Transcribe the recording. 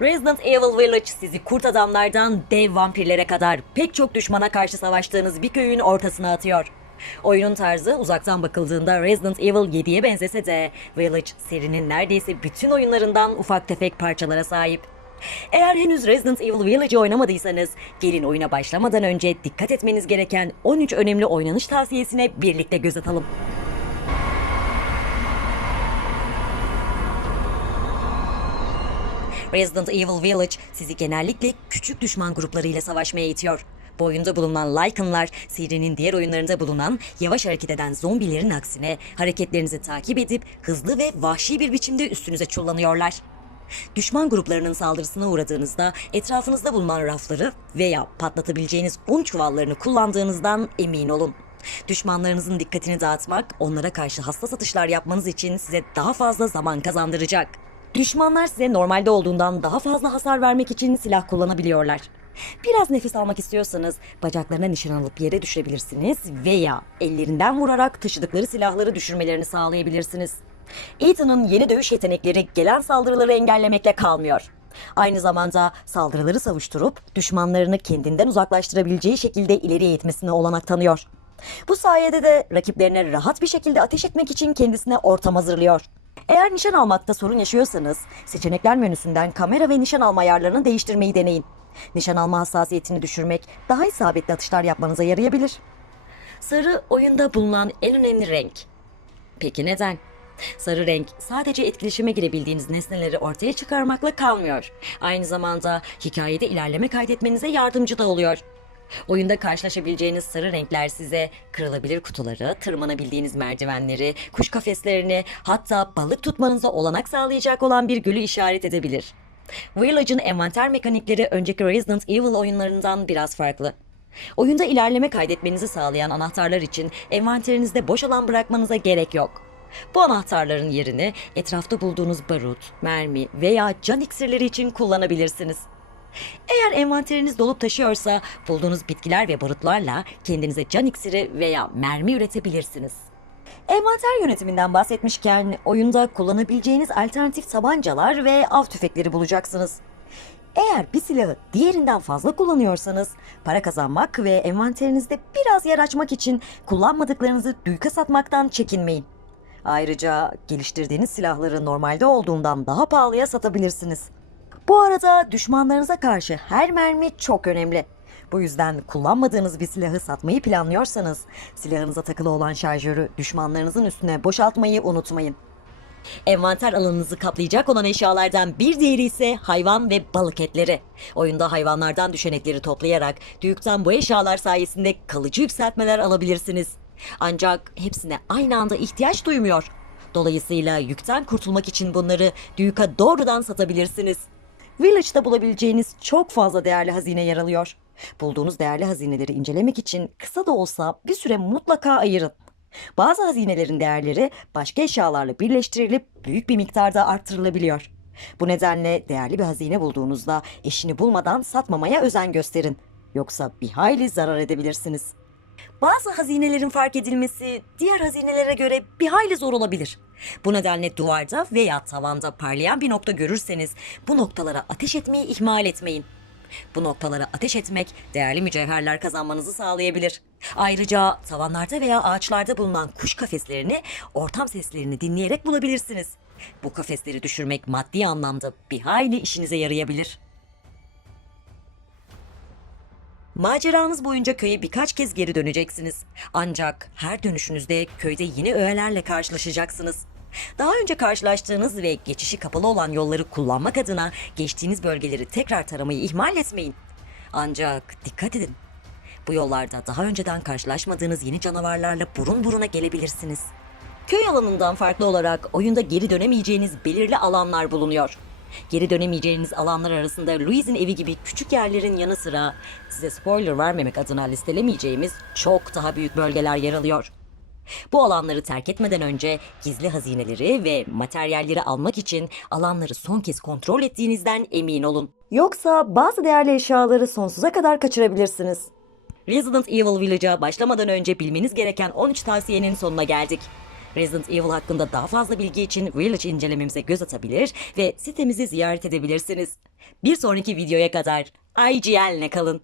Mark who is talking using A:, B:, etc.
A: Resident Evil Village sizi kurt adamlardan dev vampirlere kadar pek çok düşmana karşı savaştığınız bir köyün ortasına atıyor. Oyunun tarzı uzaktan bakıldığında Resident Evil 7'ye benzese de Village serinin neredeyse bütün oyunlarından ufak tefek parçalara sahip. Eğer henüz Resident Evil Village'ı oynamadıysanız gelin oyuna başlamadan önce dikkat etmeniz gereken 13 önemli oynanış tavsiyesine birlikte göz atalım. Resident Evil Village sizi genellikle küçük düşman gruplarıyla savaşmaya itiyor. Bu oyunda bulunan Lycanlar, serinin diğer oyunlarında bulunan yavaş hareket eden zombilerin aksine hareketlerinizi takip edip hızlı ve vahşi bir biçimde üstünüze çullanıyorlar. Düşman gruplarının saldırısına uğradığınızda etrafınızda bulunan rafları veya patlatabileceğiniz un çuvallarını kullandığınızdan emin olun. Düşmanlarınızın dikkatini dağıtmak, onlara karşı hassas atışlar yapmanız için size daha fazla zaman kazandıracak. Düşmanlar size normalde olduğundan daha fazla hasar vermek için silah kullanabiliyorlar. Biraz nefes almak istiyorsanız bacaklarına nişan alıp yere düşürebilirsiniz veya ellerinden vurarak taşıdıkları silahları düşürmelerini sağlayabilirsiniz. Ethan'ın yeni dövüş yetenekleri gelen saldırıları engellemekle kalmıyor. Aynı zamanda saldırıları savuşturup düşmanlarını kendinden uzaklaştırabileceği şekilde ileriye itmesine olanak tanıyor. Bu sayede de rakiplerine rahat bir şekilde ateş etmek için kendisine ortam hazırlıyor. Eğer nişan almakta sorun yaşıyorsanız seçenekler menüsünden kamera ve nişan alma ayarlarını değiştirmeyi deneyin. Nişan alma hassasiyetini düşürmek daha isabetli atışlar yapmanıza yarayabilir. Sarı oyunda bulunan en önemli renk. Peki neden? Sarı renk sadece etkileşime girebildiğiniz nesneleri ortaya çıkarmakla kalmıyor. Aynı zamanda hikayede ilerleme kaydetmenize yardımcı da oluyor. Oyunda karşılaşabileceğiniz sarı renkler size kırılabilir kutuları, tırmanabildiğiniz merdivenleri, kuş kafeslerini, hatta balık tutmanıza olanak sağlayacak olan bir gölü işaret edebilir. Village'ın envanter mekanikleri önceki Resident Evil oyunlarından biraz farklı. Oyunda ilerleme kaydetmenizi sağlayan anahtarlar için envanterinizde boş alan bırakmanıza gerek yok. Bu anahtarların yerini etrafta bulduğunuz barut, mermi veya can iksirleri için kullanabilirsiniz. Eğer envanteriniz dolup taşıyorsa bulduğunuz bitkiler ve barutlarla kendinize can iksiri veya mermi üretebilirsiniz. Envanter yönetiminden bahsetmişken oyunda kullanabileceğiniz alternatif tabancalar ve av tüfekleri bulacaksınız. Eğer bir silahı diğerinden fazla kullanıyorsanız para kazanmak ve envanterinizde biraz yer açmak için kullanmadıklarınızı düğüka satmaktan çekinmeyin. Ayrıca geliştirdiğiniz silahları normalde olduğundan daha pahalıya satabilirsiniz. Bu arada düşmanlarınıza karşı her mermi çok önemli. Bu yüzden kullanmadığınız bir silahı satmayı planlıyorsanız silahınıza takılı olan şarjörü düşmanlarınızın üstüne boşaltmayı unutmayın. Envanter alanınızı kaplayacak olan eşyalardan bir diğeri ise hayvan ve balık etleri. Oyunda hayvanlardan düşen etleri toplayarak düğükten bu eşyalar sayesinde kalıcı yükseltmeler alabilirsiniz. Ancak hepsine aynı anda ihtiyaç duymuyor. Dolayısıyla yükten kurtulmak için bunları düğüka doğrudan satabilirsiniz. Village'da bulabileceğiniz çok fazla değerli hazine yer alıyor. Bulduğunuz değerli hazineleri incelemek için kısa da olsa bir süre mutlaka ayırın. Bazı hazinelerin değerleri başka eşyalarla birleştirilip büyük bir miktarda arttırılabiliyor. Bu nedenle değerli bir hazine bulduğunuzda eşini bulmadan satmamaya özen gösterin. Yoksa bir hayli zarar edebilirsiniz. Bazı hazinelerin fark edilmesi diğer hazinelere göre bir hayli zor olabilir. Bu nedenle duvarda veya tavanda parlayan bir nokta görürseniz bu noktalara ateş etmeyi ihmal etmeyin. Bu noktalara ateş etmek değerli mücevherler kazanmanızı sağlayabilir. Ayrıca tavanlarda veya ağaçlarda bulunan kuş kafeslerini ortam seslerini dinleyerek bulabilirsiniz. Bu kafesleri düşürmek maddi anlamda bir hayli işinize yarayabilir. Maceranız boyunca köye birkaç kez geri döneceksiniz. Ancak her dönüşünüzde köyde yeni öğelerle karşılaşacaksınız. Daha önce karşılaştığınız ve geçişi kapalı olan yolları kullanmak adına geçtiğiniz bölgeleri tekrar taramayı ihmal etmeyin. Ancak dikkat edin. Bu yollarda daha önceden karşılaşmadığınız yeni canavarlarla burun buruna gelebilirsiniz. Köy alanından farklı olarak oyunda geri dönemeyeceğiniz belirli alanlar bulunuyor. Geri dönemeyeceğiniz alanlar arasında Louise'in evi gibi küçük yerlerin yanı sıra size spoiler vermemek adına listelemeyeceğimiz çok daha büyük bölgeler yer alıyor. Bu alanları terk etmeden önce gizli hazineleri ve materyalleri almak için alanları son kez kontrol ettiğinizden emin olun. Yoksa bazı değerli eşyaları sonsuza kadar kaçırabilirsiniz. Resident Evil Village'a başlamadan önce bilmeniz gereken 13 tavsiyenin sonuna geldik. Resident Evil hakkında daha fazla bilgi için Village incelememize göz atabilir ve sitemizi ziyaret edebilirsiniz. Bir sonraki videoya kadar IGL'le kalın.